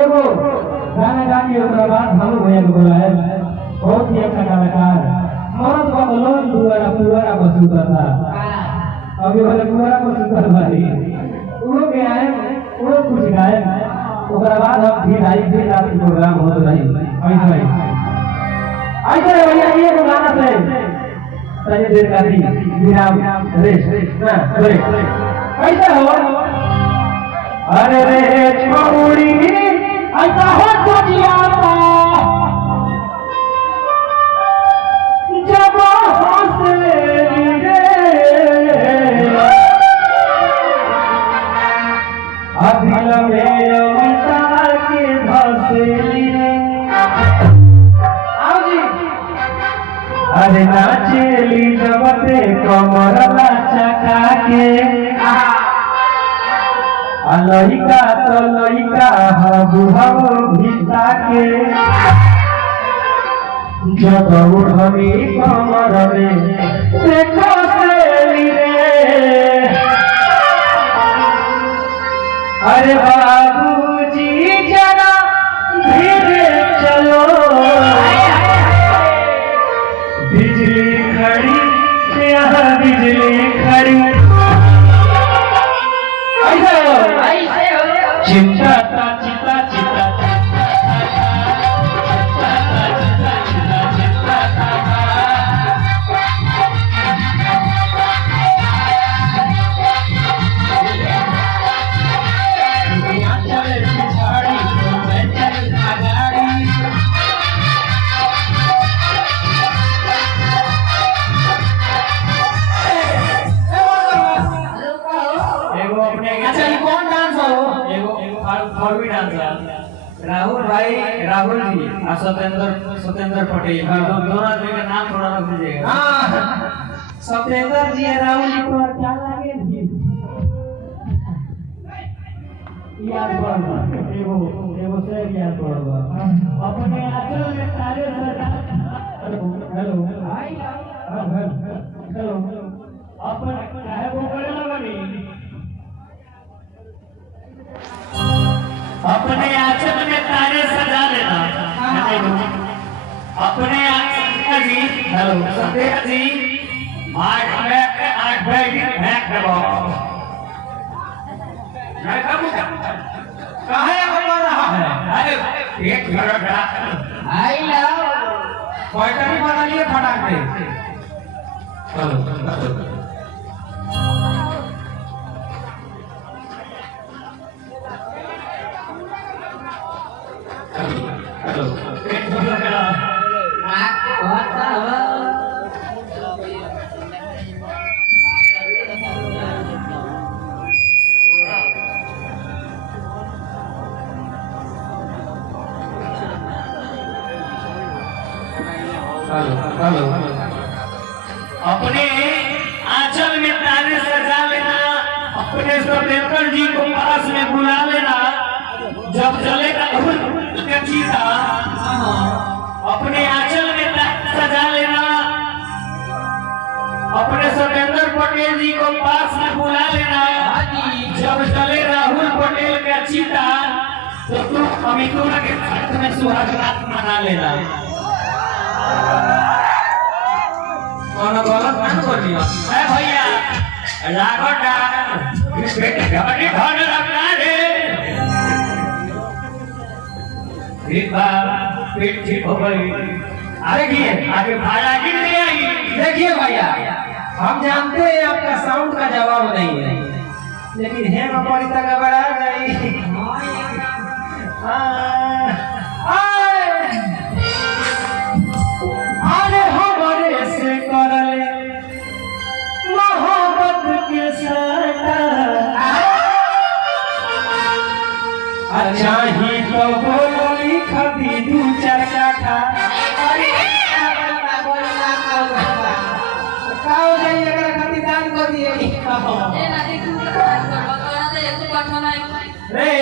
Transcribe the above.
एगो गाना गा के बाद हम भैया को बुलाए, बहुत ही अच्छा कलाकार मरद बदलों दुआरा पुआरा बसु करता अभी वाले पुआरा बसु कर भाई वो के आए वो कुछ गाए ओकरा बाद हम फिर आई फिर रात के प्रोग्राम हो रही ऐसे भैया ये गाना से तनी देर का दी विराम रेस ना ब्रेक कैसे हो अरे रे छोड़ी ऐसा हो तो जिया जब हंसे रे अदिल में उतार के धसेली आओ जी अरे नाचेली जबते कमर लचका के लइका तो लइका बुढ़ऊ भीता के जब उठनी कमर में देखो सेली रे अरे बाबूजी जरा धीरे चलो बिजली खड़ी यहाँ बिजली खड़ी चिंता चिता चिता राहुल भाई राहुल जी और सत्येंद्र पटेल दोनों आदमी का नाम थोड़ा रख दीजिएगा। सत्येंद्र जी राहुल जी को क्या लगे याद पड़वा एगो से याद पड़वा अपने आंचल में तारे सजा हेलो हेलो अपन काहे वो करे लगनी अपने आंचल में तारे सजा लेना अपने आंचल जी हेलो सत्येंद्र जी आठ बैग दबाओ काहे बोल रहा है अरे एक मिनट आई लव बैटरी बना लिए फटाक दे चलो हेलो एक दूसरा का हेलो अपने आंचल में तारे सजा लेना अपने सत्येंद्र जी को पास में बुला लेना जब चलेगा चीता अपने आंचल में सजा लेना अपने सत्येंद्र पटेल जी को पास में बुला लेना जब चले राहुल पटेल का चीता तो तुम अमितुरा के साथ में सुहाग रात मना लेना कौन गलत ना कर दिया ए भैया लागोटा बेटे घबड़ी ढोल रखना रे एक बार पेट ठीक हो गई देखिए आगे भाड़ा गिर गया देखिए भैया हम जानते हैं आपका साउंड का जवाब नहीं है लेकिन है हमारी तक गड़बड़ा गई चाही तो बोली खती दू चार काठा काओ नहीं एकरा खातिर दान कर दिए ए ना देखू के बात कर बता दे तू पाठा नहीं रे